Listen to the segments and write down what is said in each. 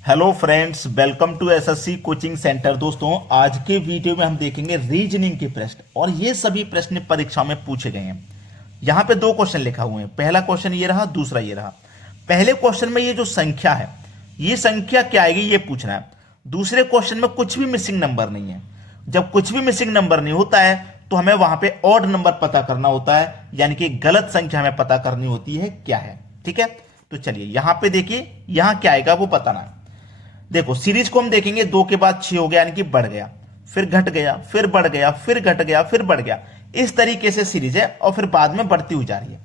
Hello friends, welcome to SSC coaching centre. दोस्तों, आज के वीडियो में हम देखेंगे रीजनिंग के प्रश्न और ये सभी प्रश्न परीक्षा में पूछे गए हैं। यहाँ पे दो क्वेश्चन लिखा हुए हैं। पहला क्वेश्चन ये रहा, दूसरा ये रहा। पहले क्वेश्चन में ये जो संख्या है, ये संख्या क्या आएगी ये पूछना है। दूसरे क्वेश्चन में कुछ भी मिसिंग नंबर नहीं है। जब कुछ भी मिसिंग नंबर नहीं होता है तो हमें वहां पे ऑड नंबर पता करना होता है, यानी कि गलत संख्या हमें पता करनी होती है क्या है। ठीक है, तो चलिए यहां पे देखिए, यहां क्या आएगा वो बताना है। देखो, सीरीज को हम देखेंगे, 2 के बाद 6 हो गया, यानी कि बढ़ गया, फिर घट गया, फिर बढ़ गया, फिर घट गया, फिर बढ़ गया। इस तरीके से सीरीज है और फिर बाद में बढ़ती हुई जा रही है।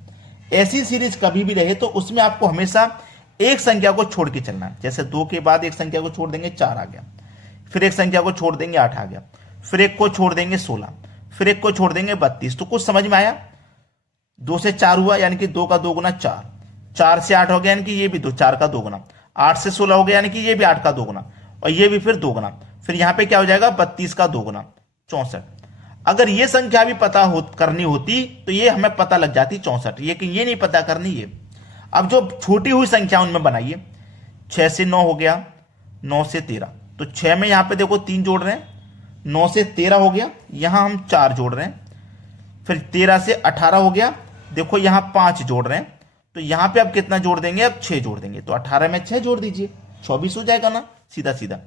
ऐसी सीरीज कभी भी रहे तो उसमें आपको हमेशा एक संख्या को छोड़ के चलना है। जैसे 2 के बाद एक संख्या को छोड़ देंगे 4 आ गया, फिर एक संख्या को छोड़ देंगे 8 आ गया, फिर एक को छोड़ देंगे 16, फिर एक को छोड़ देंगे 32। तो कुछ समझ में आया? 2 से 4 हुआ, यानी कि 2 का 2 गुना 4, 4 से 8 हो गया, यानी कि ये भी 2, 4 का 2 गुना, 8 से 16 हो गया, यानी कि ये भी 8 का 2 गुना, और ये भी फिर 2 गुना, फिर यहां पे क्या हो जाएगा 32 का 2 गुना 64। अगर ये संख्या भी करनी होती तो ये हमें पता लग जाती 64, लेकिन ये नहीं पता करनी ये। अब जो छोटी हुई संख्या उनमें बनाइए, 6 से 9 हो गया, 9 से 13, तो 6 में यहां पे देखो 3 जोड़ रहे हैं, 9 से 13 हो गया, यहां हम 4 जोड़ रहे हैं, फिर 13 से 18 हो गया, देखो यहां 5 जोड़ रहे हैं, तो यहां पे अब कितना जोड़ देंगे, अब 6 जोड़ देंगे, तो 18 में 6 जोड़ दीजिए, 24 हो जाएगा ना, सीधा सीधा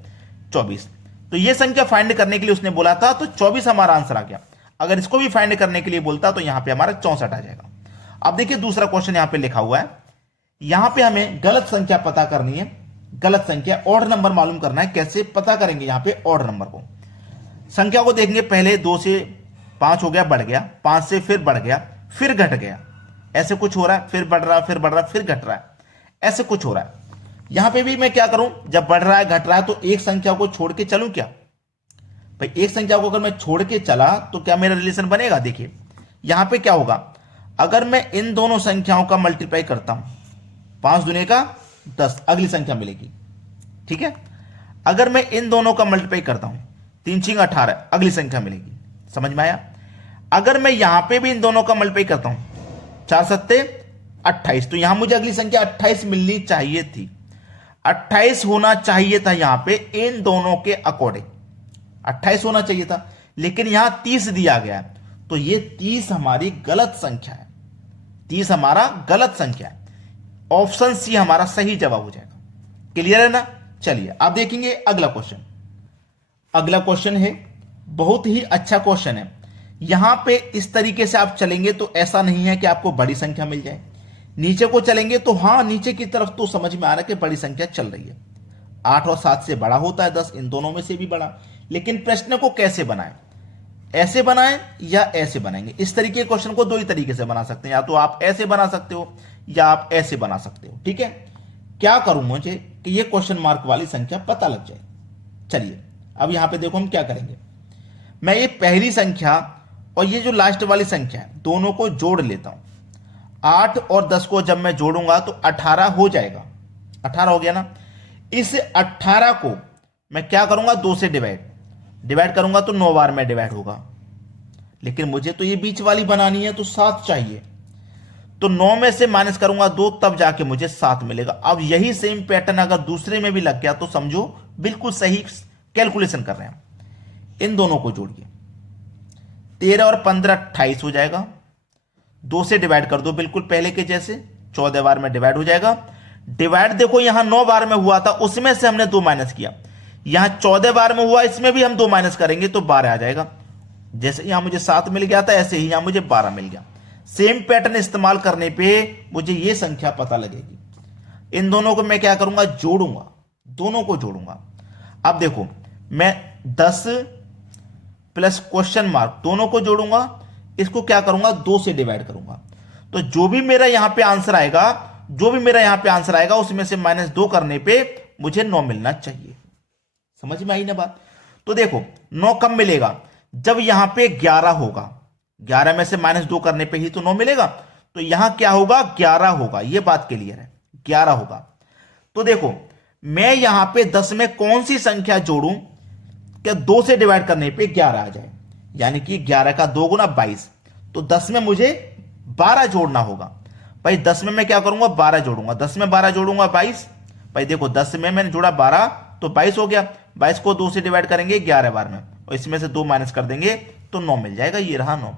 24। तो ये संख्या फाइंड करने के लिए उसने बोला था, तो 24 हमारा आंसर आ गया। अगर इसको भी फाइंड करने के लिए बोलता तो यहां पे हमारा 64 आ जाएगा। अब देखिए दूसरा क्वेश्चन यहां पे लिखा हुआ है, यहां पे हमें गलत संख्या पता करनी है। गलत संख्या, ऑड नंबर मालूम करना है। कैसे पता करेंगे यहां पे ऑड नंबर को? संख्या को देखेंगे, पहले 2 से 5 हो गया, बढ़ गया, 5 से फिर बढ़ गया, फिर घट गया, ऐसे कुछ हो रहा है, फिर बढ़ रहा है, फिर बढ़ रहा है, फिर घट रहा है, ऐसे कुछ हो रहा है। यहां पे भी मैं क्या करूं, जब बढ़ रहा है घट रहा है तो एक संख्या को छोड़ के चलूं क्या? भाई एक संख्या को अगर मैं छोड़ के चला तो क्या मेरा रिलेशन बनेगा? देखिए यहां पे क्या होगा, अगर मैं इन दोनों संख्याओं का मल्टीप्लाई करता हूं, 5 दुने का 10, अगली संख्या मिलेगी। ठीक है, अगर मैं इन दोनों का मल्टीप्लाई करता हूं, 3 6 18, अगली संख्या मिलेगी। समझ में आया? अगर मैं यहां पे भी इन दोनों का मल्टीप्लाई करता हूं, 4 सत्ते 28, तो यहां मुझे अगली संख्या 28 मिलनी चाहिए थी। 28 होना चाहिए था यहां पे, इन दोनों के अकॉर्डिंग 28 होना चाहिए था, लेकिन यहां 30 दिया गया है, तो ये 30 हमारी गलत संख्या है। 30 हमारा गलत संख्या है। ऑप्शन सी हमारा सही जवाब हो जाएगा। क्लियर है ना? चलिए आप देखेंगे अगला क्वेश्चन। अगला क्वेश्चन है, बहुत ही अच्छा क्वेश्चन है। यहां पे इस तरीके से आप चलेंगे तो ऐसा नहीं है कि आपको बड़ी संख्या मिल जाए। नीचे को चलेंगे तो हाँ, नीचे की तरफ तो समझ में आ रहा है कि बड़ी संख्या चल रही है। 8 और 7 से बड़ा होता है 10, इन दोनों में से भी बड़ा। लेकिन प्रश्न को कैसे बनाएं? ऐसे बनाएं या ऐसे बनाएंगे? इस तरीके के क्वेश्चन को दो ही तरीके से बना सकते हैं, या तो आप ऐसे बना सकते हो या आप ऐसे बना सकते हो। ठीक है, क्या करूं मुझे कि ये क्वेश्चन मार्क वाली संख्या पता लग जाए। चलिए अब यहां पे देखो हम क्या करेंगे। मैं ये पहली संख्या और ये जो लास्ट वाली संख्या है, दोनों को जोड़ लेता हूं। 8 और 10 को जब मैं जोड़ूंगा तो 18 हो जाएगा। 18 हो गया ना। इस 18 को मैं क्या करूंगा, 2 से डिवाइड करूंगा तो 9 बार में डिवाइड होगा। लेकिन मुझे तो ये बीच वाली बनानी है, तो 7 चाहिए। तो 9 में से माइनस करूंगा 2, तब जाके मुझे 7 मिलेगा। अब यही सेम पैटर्न अगर दूसरे में भी लग गया तो समझो बिल्कुल सही कैलकुलेशन कर रहे हैं। इन दोनों को जोड़िए, 13 और 15 28 हो जाएगा। 2 से डिवाइड कर दो, बिल्कुल पहले के जैसे 14 बार में डिवाइड हो जाएगा। डिवाइड देखो यहां 9 बार में हुआ था, उसमें से हमने 2 माइनस किया। यहां 14 बार में हुआ, इसमें भी हम 2 माइनस करेंगे तो 12 आ जाएगा। जैसे यहां मुझे 7 मिल गया था, ऐसे ही यहां मुझे 12 मिल गया। सेम पैटर्न इस्तेमाल करने पे मुझे यह संख्या पता लगेगी। इन दोनों को मैं क्या करूंगा, जोड़ूंगा, दोनों को जोड़ूंगा। अब देखो मैं 10 प्लस क्वेश्चन मार्क दोनों को जोड़ूंगा, इसको क्या करूंगा, 2 से डिवाइड करूंगा। तो जो भी मेरा यहां पे आंसर आएगा, उसमें से -2 करने पे मुझे 9 मिलना चाहिए। समझ में आई ना बात? तो देखो 9 कब मिलेगा, जब यहां पे 11 होगा। 11 में से -2 करने पे ही तो 9 मिलेगा। तो यहां क्या होगा, 11 होगा। यह बात क्लियर है, 11 होगा। तो देखो मैं यहां पे 10 में कौन सी संख्या जोड़ूं क्या 2 से डिवाइड करने पे 11 आ जाए, यानी कि 11 का 2 गुना 22। तो 10 में मुझे 12 जोड़ना होगा। भाई 10 में मैं क्या करूंगा, 12 जोड़ूंगा। 10 में 12 जोड़ूंगा 22, भाई देखो 10 में मैंने जोड़ा 12 तो 22 हो गया, 22 को 2 से डिवाइड करेंगे 11 बार में, और इसमें से 2 माइनस कर देंगे तो 9 मिल जाएगा, ये रहा 9।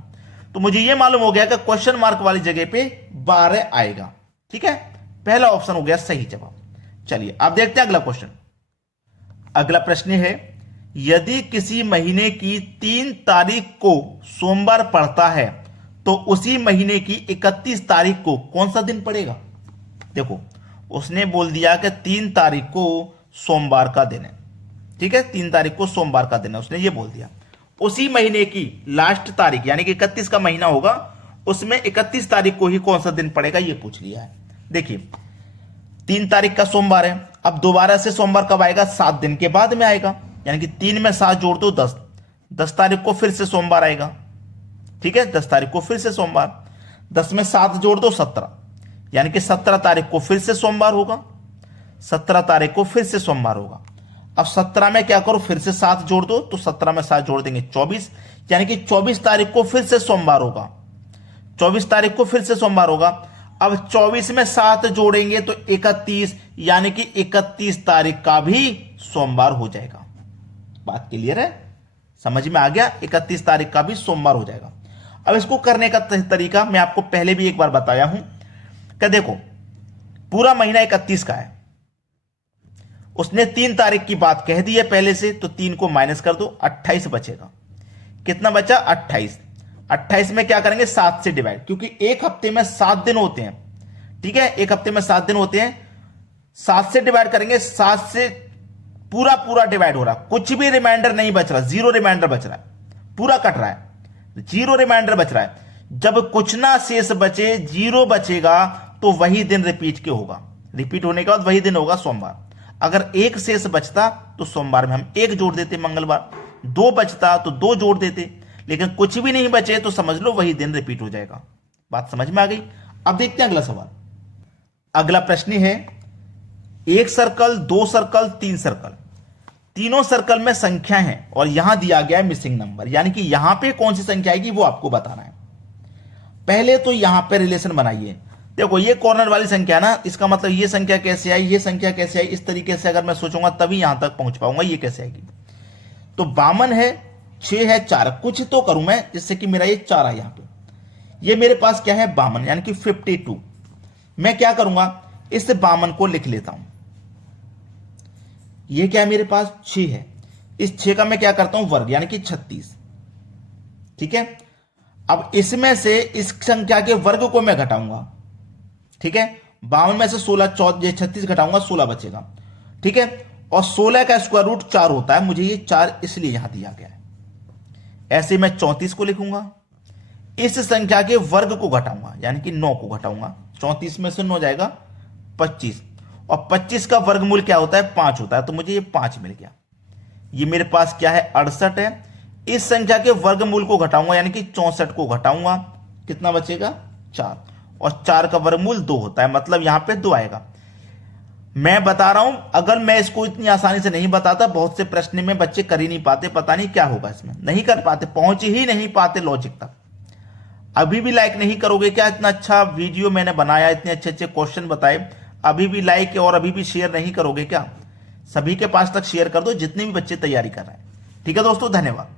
तो मुझे ये मालूम हो गया कि क्वेश्चन मार्क वाली जगह पे 12 आएगा। ठीक है, पहला ऑप्शन हो गया सही जवाब। चलिए अब देखते हैं अगला क्वेश्चन। अगला प्रश्न है, यदि किसी महीने की 3 तारीख को सोमवार पड़ता है तो उसी महीने की 31 तारीख को कौन सा दिन पड़ेगा। देखो उसने बोल दिया कि 3 तारीख को सोमवार का दिन है। ठीक है, 3 तारीख को सोमवार का दिन है, उसने ये बोल दिया। उसी महीने की लास्ट तारीख यानी कि 31 का महीना होगा, उसमें 31 तारीख को ही कौन सा दिन पड़ेगा ये पूछ लिया है। देखिए 3 तारीख का सोमवार है, अब दोबारा से सोमवार कब आएगा, 7 दिन के बाद में आएगा, यानी कि 3 में 7 जोड़ दो 10, 10 तारीख को फिर से सोमवार आएगा। ठीक है, 10 तारीख को फिर से सोमवार, 10 में 7 जोड़ दो 17, यानी कि 17 तारीख को फिर से सोमवार होगा, 17 तारीख को फिर से सोमवार होगा। अब 17 में क्या करो, फिर से 7 जोड़ दो, तो 17 में 7 जोड़ देंगे 24, यानी कि 24 तारीख को फिर से सोमवार होगा, 24 तारीख को फिर से सोमवार होगा। अब 24 में 7 जोड़ेंगे तो 31, यानी कि 31 तारीख का भी सोमवार हो जाएगा। बात क्लियर है, समझ में आ गया, 31 तारीख का भी सोमवार हो जाएगा। अब इसको करने का तरीका मैं आपको पहले भी एक बार बताया हूं कि देखो पूरा महीना 31 का है, उसने 3 तारीख की बात कह दी है पहले से, तो 3 को माइनस कर दो, 28 बचेगा। कितना बचा, 28। 28 में क्या करेंगे, 7 से डिवाइड, क्योंकि एक हफ्ते में 7 दिन होते हैं। ठीक है, एक हफ्ते में 7 दिन होते हैं, 7 से डिवाइड करेंगे, 7 से पूरा पूरा डिवाइड हो रहा, कुछ भी रिमाइंडर नहीं बच रहा, 0 रिमाइंडर बच रहा है, पूरा कट रहा है, 0 रिमाइंडर बच रहा है। जब कुछ ना शेष बचे, 0 बचेगा, तो वही दिन रिपीट के होगा, रिपीट होने के बाद वही दिन होगा सोमवार। अगर एक शेष बचता तो सोमवार में हम 1 जोड़ देते, मंगलवार, 2 बचता तो 2 जोड़ देते, लेकिन कुछ भी नहीं बचे तो समझ लो वही दिन रिपीट हो जाएगा। बात समझ में आ गई। अब देखते हैं अगला सवाल। अगला प्रश्न है, 1 सर्कल, 2 सर्कल, 3 सर्कल, तीनों सर्कल में संख्या है और यहां दिया गया है मिसिंग नंबर, यानी कि यहां पे कौन सी संख्या आएगी वो आपको बताना है। पहले तो यहां पे रिलेशन बनाइए। देखो ये कॉर्नर वाली संख्या ना, इसका मतलब ये संख्या कैसे आई, ये संख्या कैसे आई, इस तरीके से अगर मैं सोचूंगा तभी यहां तक पहुंच पाऊंगा, ये कैसे आएगी। तो 52 है, 6 है, 4, कुछ तो करूं मैं जिससे कि मेरा ये 4 है। यहां पे ये मेरे पास क्या है, 52, यानी कि 52। मैं क्या करूंगा, इस 52 को लिख लेता हूं। ये क्या है मेरे पास, 6 है, इस 6 का मैं क्या करता हूं वर्ग, यानी कि 36। ठीक है, अब इसमें से इस संख्या के वर्ग को मैं घटाऊंगा। ठीक है, 52 में से 16, 14, 36 घटाऊंगा, 16 बचेगा। ठीक है, और 16 का स्क्वायर रूट 4 होता है, मुझे ये 4 इसलिए यहां दिया गया है। ऐसे मैं 34 को लिखूंगा, इस संख्या के वर्ग को घटाऊंगा, यानी कि 9 को घटाऊंगा, 34 में से 9 जाएगा 25, और 25 का वर्गमूल क्या होता है, 5 होता है, तो मुझे ये 5 मिल गया। ये मेरे पास क्या है, 68 है, इस संख्या के वर्गमूल को घटाऊंगा, यानी कि 64 को घटाऊंगा, कितना बचेगा, 4, और 4 का वर्गमूल 2 होता है, मतलब यहां पे 2 आएगा। मैं बता रहा हूं, अगर मैं इसको इतनी आसानी से नहीं बताता, बहुत से प्रश्न में बच्चे कर ही नहीं पाते, पता नहीं क्या होगा इसमें, नहीं कर पाते, पहुंच ही नहीं पाते लॉजिक तक। अभी भी लाइक नहीं करोगे क्या, इतना अच्छा वीडियो मैंने बनाया, इतने अच्छे अच्छे क्वेश्चन बताए, अभी भी लाइक और अभी भी शेयर नहीं करोगे क्या। सभी के पास तक शेयर कर दो जितने भी बच्चे तैयारी कर रहे हैं। ठीक है दोस्तों, धन्यवाद।